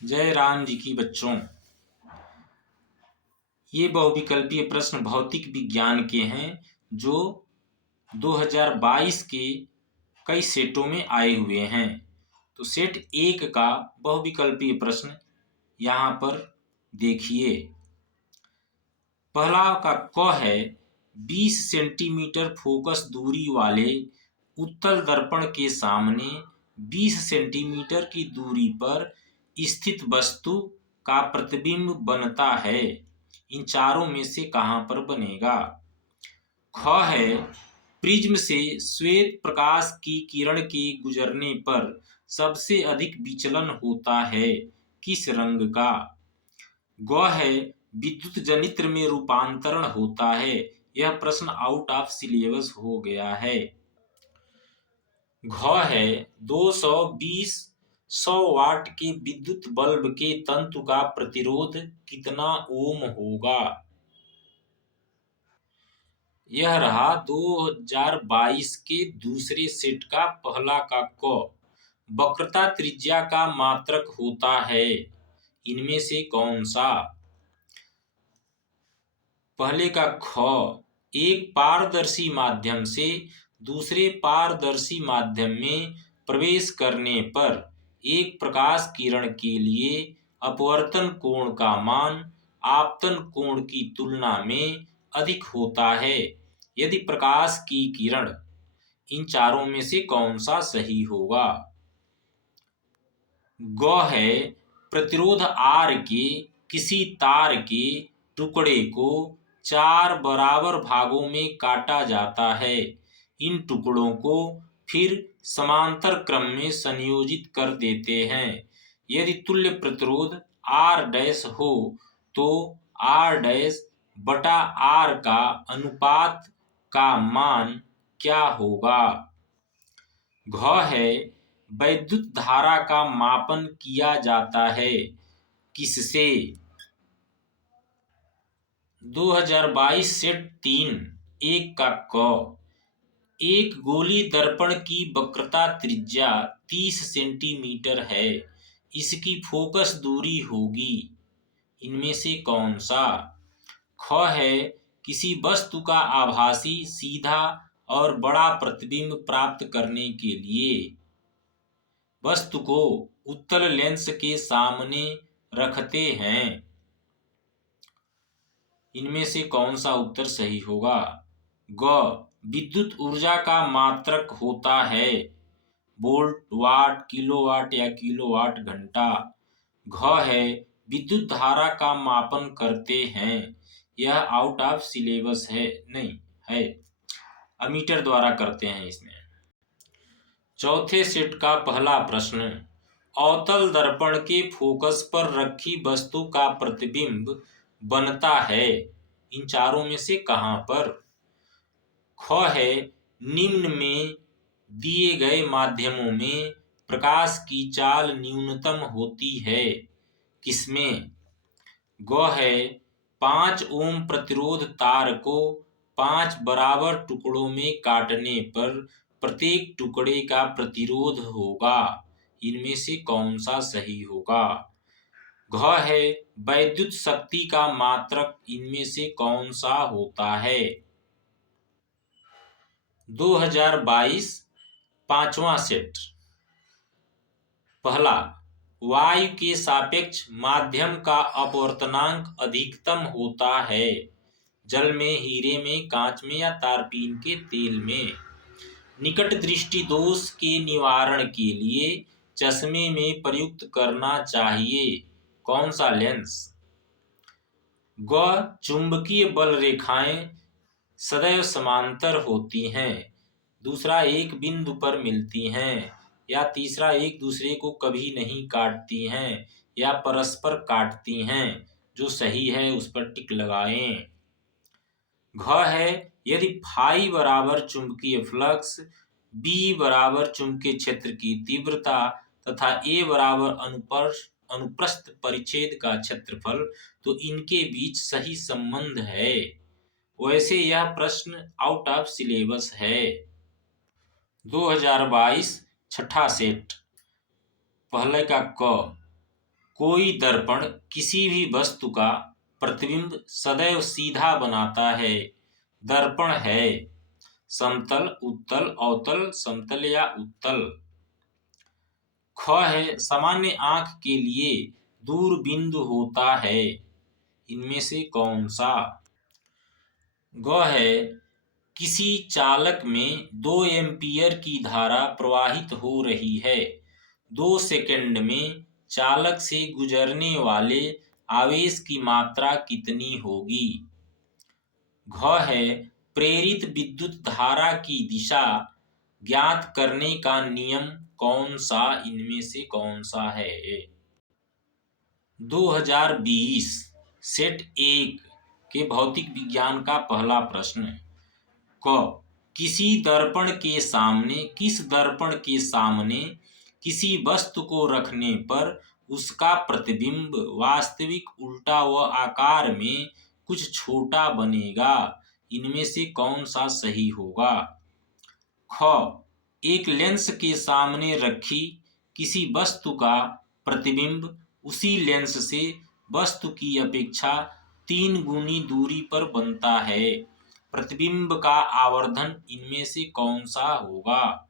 जय राम जी की बच्चों। ये बहुविकल्पीय प्रश्न भौतिक विज्ञान के हैं जो 2022 के कई सेटों में आए हुए हैं। तो सेट 1 का बहुविकल्पीय प्रश्न यहाँ पर देखिए। पहला का क है 20 सेंटीमीटर फोकस दूरी वाले उत्तल दर्पण के सामने 20 सेंटीमीटर की दूरी पर स्थित वस्तु का प्रतिबिंब बनता है। इन चारों में से कहां पर बनेगा? ख है प्रिज्म से श्वेत प्रकाश की किरण के गुजरने पर सबसे अधिक विचलन होता है, किस रंग का? ग है विद्युत जनित्र में रूपांतरण होता है। यह प्रश्न आउट ऑफ सिलेबस हो गया है। घ है 220 100 वाट के विद्युत बल्ब के तंतु का प्रतिरोध कितना ओम होगा? यह रहा 2022 के दूसरे सेट का पहला का क। वक्रता त्रिज्या का मात्रक होता है, इनमें से कौन सा? पहले का ख एक पारदर्शी माध्यम से दूसरे पारदर्शी माध्यम में प्रवेश करने पर एक प्रकाश किरण के लिए अपवर्तन कोण का मान आपतन कोण की तुलना में अधिक होता है यदि प्रकाश की किरण। इन चारों में से कौन सा सही होगा? ग है प्रतिरोध R के किसी तार के टुकड़े को 4 बराबर भागों में काटा जाता है। इन टुकड़ों को फिर समांतर क्रम में संयोजित कर देते हैं। यदि तुल्य प्रतिरोध R डैश हो तो R डैश बटा R का अनुपात का मान क्या होगा? घ है वैद्युत धारा का मापन किया जाता है किससे? 2022 सेट 3 1 का क एक गोली दर्पण की वक्रता त्रिज्या 30 सेंटीमीटर है, इसकी फोकस दूरी होगी, इनमें से कौन सा? ख है किसी वस्तु का आभासी सीधा और बड़ा प्रतिबिंब प्राप्त करने के लिए वस्तु को उत्तल लेंस के सामने रखते हैं, इनमें से कौन सा उत्तर सही होगा? ग विद्युत ऊर्जा का मात्रक होता है वोल्ट वाट किलोवाट या किलोवाट घंटा। घ है विद्युत धारा का मापन करते हैं, यह आउट ऑफ सिलेबस है, नहीं है, अमीटर द्वारा करते हैं इसमें। चौथे सेट का पहला प्रश्न अवतल दर्पण के फोकस पर रखी वस्तु का प्रतिबिंब बनता है इन चारों में से कहां पर? ख है निम्न में दिए गए माध्यमों में प्रकाश की चाल न्यूनतम होती है, किसमें? ग है 5 ओम प्रतिरोध तार को 5 बराबर टुकड़ों में काटने पर प्रत्येक टुकड़े का प्रतिरोध होगा, इनमें से कौन सा सही होगा? घ है वैद्युत शक्ति का मात्रक इनमें से कौन सा होता है? 2022 पांचवा सेट पहला वायु के सापेक्ष माध्यम का अपवर्तनांक अधिकतम होता है, जल में, हीरे में, कांच में या तारपीन के तेल में। निकट दृष्टि दोष के निवारण के लिए चश्मे में प्रयुक्त करना चाहिए कौन सा लेंस? ग चुंबकीय बल रेखाएं सदैव समांतर होती हैं, दूसरा एक बिंदु पर मिलती हैं, या तीसरा एक दूसरे को कभी नहीं काटती हैं या परस्पर काटती हैं। जो सही है उस पर टिक लगाएं। घ है यदि फाई बराबर चुंबकीय फ्लक्स, बी बराबर चुंबकीय क्षेत्र की तीव्रता तथा ए बराबर अनुप्रस्थ परिच्छेद का क्षेत्रफल तो इनके बीच सही संबंध है। वैसे यह प्रश्न आउट ऑफ सिलेबस है। 2022 छठा सेट पहले का क कोई दर्पण किसी भी वस्तु का प्रतिबिंब सदैव सीधा बनाता है। दर्पण है समतल, उत्तल, अवतल, समतल या उत्तल। ख है सामान्य आंख के लिए दूरबिंदु होता है। इनमें से कौन सा? ग है किसी चालक में 2 एम्पीयर की धारा प्रवाहित हो रही है। 2 सेकंड में चालक से गुजरने वाले आवेश की मात्रा कितनी होगी? घ है प्रेरित विद्युत धारा की दिशा ज्ञात करने का नियम कौन सा? इनमें से कौन सा है? 2020 सेट 1 के भौतिक विज्ञान का पहला प्रश्न। क किसी दर्पण के सामने किस दर्पण के सामने किसी वस्तु को रखने पर उसका प्रतिबिंब वास्तविक उल्टा व आकार में कुछ छोटा बनेगा? इनमें से कौन सा सही होगा? ख एक लेंस के सामने रखी किसी वस्तु का प्रतिबिंब उसी लेंस से वस्तु की अपेक्षा 3 गुनी दूरी पर बनता है। प्रतिबिंब का आवर्धन इनमें से कौन सा होगा?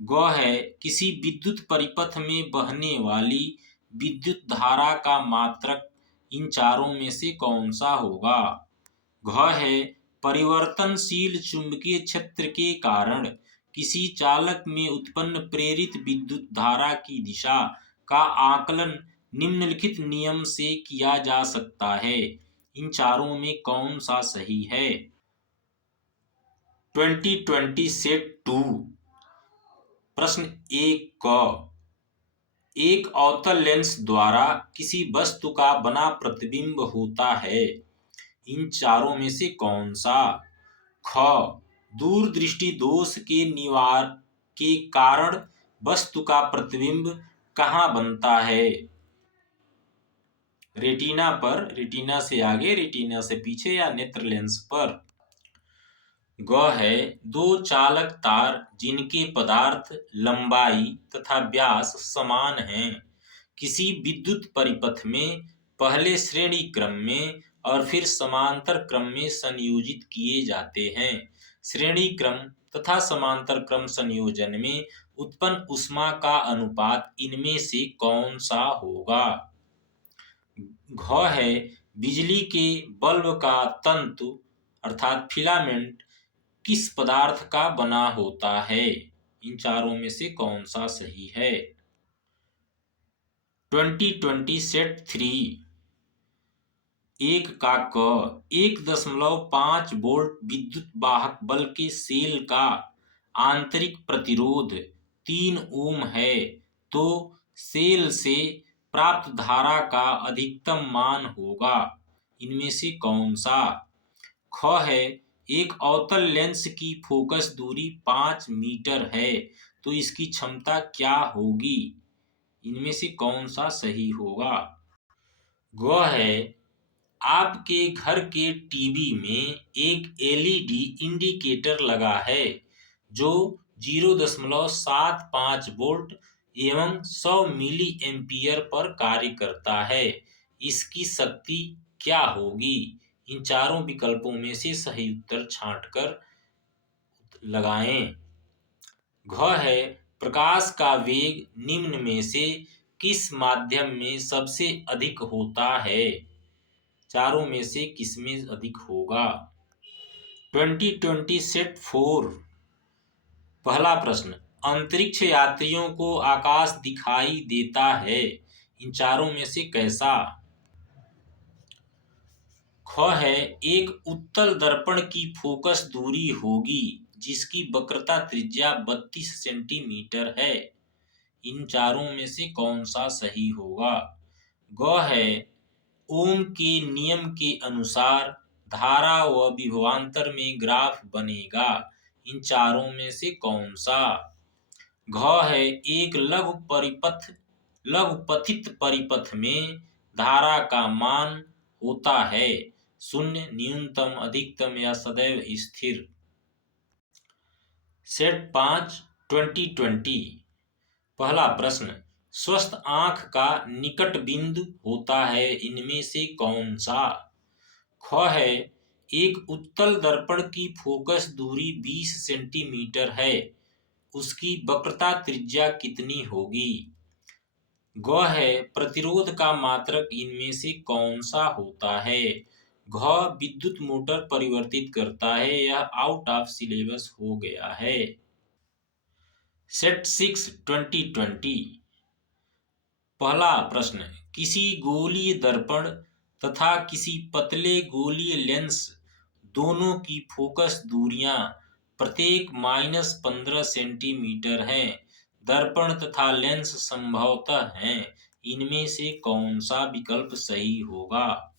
ग है किसी विद्युत परिपथ में बहने वाली विद्युत धारा का मात्रक इन चारों में से कौन सा होगा? घ है परिवर्तनशील चुंबकीय क्षेत्र के कारण किसी चालक में उत्पन्न प्रेरित विद्युत धारा की दिशा का आकलन निम्नलिखित नियम से किया जा सकता है। इन चारों में कौन सा सही है? 2020 सेट 2 प्रश्न 1 क एक अवतल लेंस द्वारा किसी वस्तु का बना प्रतिबिंब होता है। इन चारों में से कौन सा? ख दूरदृष्टि दोष के निवार के कारण वस्तु का प्रतिबिंब कहाँ बनता है? रेटिना पर, रेटिना से आगे, रेटिना से पीछे या नेत्र लेंस पर। ग है 2 चालक तार जिनके पदार्थ, लंबाई तथा व्यास समान हैं किसी विद्युत परिपथ में पहले श्रेणी क्रम में और फिर समांतर क्रम में संयोजित किए जाते हैं। श्रेणी क्रम तथा समांतर क्रम संयोजन में उत्पन्न ऊष्मा का अनुपात इनमें से कौन सा होगा? घ है बिजली के बल्ब का तंतु अर्थात फिलामेंट किस पदार्थ का बना होता है? इन चारों में से कौन सा सही है? 2020 सेट 3 1 का क 1.5 वोल्ट विद्युत वाहक बल के सेल का आंतरिक प्रतिरोध 3 ओम है तो सेल से प्राप्त धारा का अधिकतम मान होगा। इनमें से कौन सा? ख है एक अवतल लेंस की फोकस दूरी 5 मीटर है तो इसकी क्षमता क्या होगी? इनमें से कौन सा सही होगा? ग है आपके घर के टीवी में एक एलईडी इंडिकेटर लगा है जो 0.75 वोल्ट एवं 100 मिली एम्पियर पर कार्य करता है। इसकी शक्ति क्या होगी? इन चारों विकल्पों में से सही उत्तर छांटकर लगाएं। घ है प्रकाश का वेग निम्न में से किस माध्यम में सबसे अधिक होता है? चारों में से किसमें अधिक होगा? 2020 सेट 4 पहला प्रश्न अंतरिक्ष यात्रियों को आकाश दिखाई देता है। इन चारों में से कैसा? ख है एक उत्तल दर्पण की फोकस दूरी होगी जिसकी वक्रता त्रिज्या 32 सेंटीमीटर है। इन चारों में से कौन सा सही होगा? ग है ओम के नियम के अनुसार धारा व विभवांतर में ग्राफ बनेगा। इन चारों में से कौन सा? घ है एक लघुपथित परिपथ में धारा का मान होता है शून्य, न्यूनतम, अधिकतम या सदैव स्थिर। सेट 5 2020 पहला प्रश्न स्वस्थ आंख का निकट बिंदु होता है, इनमें से कौन सा? ख है, एक उत्तल दर्पण की फोकस दूरी 20 सेंटीमीटर है, उसकी वक्रता त्रिज्या कितनी होगी? ग है, प्रतिरोध का मात्रक इनमें से कौन सा होता है? घ, विद्युत मोटर परिवर्तित करता है। यह आउट ऑफ सिलेबस हो गया है। सेट 6 2020 पहला प्रश्न, किसी गोलीय दर्पण तथा किसी पतले गोलीय लेंस दोनों की फोकस दूरियां प्रत्येक -15 सेंटीमीटर हैं। दर्पण तथा लेंस संभवतः हैं, इनमें से कौन सा विकल्प सही होगा?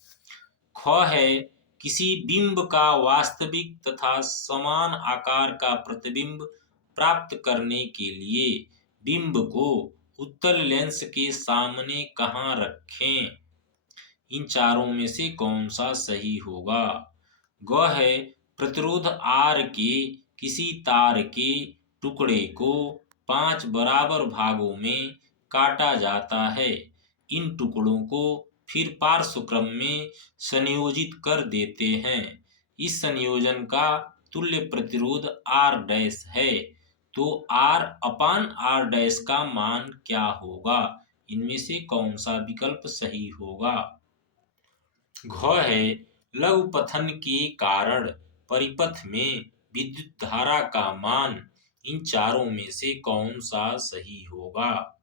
ख है, किसी बिंब का वास्तविक तथा समान आकार का प्रतिबिंब प्राप्त करने के लिए बिंब को उत्तल लेंस के सामने कहाँ रखें? इन चारों में से कौन सा सही होगा? ग है, प्रतिरोध R के किसी तार के टुकड़े को 5 बराबर भागों में काटा जाता है। इन टुकड़ों को फिर पार्श्वक्रम में संयोजित कर देते हैं। इस संयोजन का तुल्य प्रतिरोध R डैश है, तो R अपान R डैश का मान क्या होगा? इनमें से कौन सा विकल्प सही होगा? घ है, लघुपथन के कारण परिपथ में विद्युत धारा का मान इन चारों में से कौन सा सही होगा?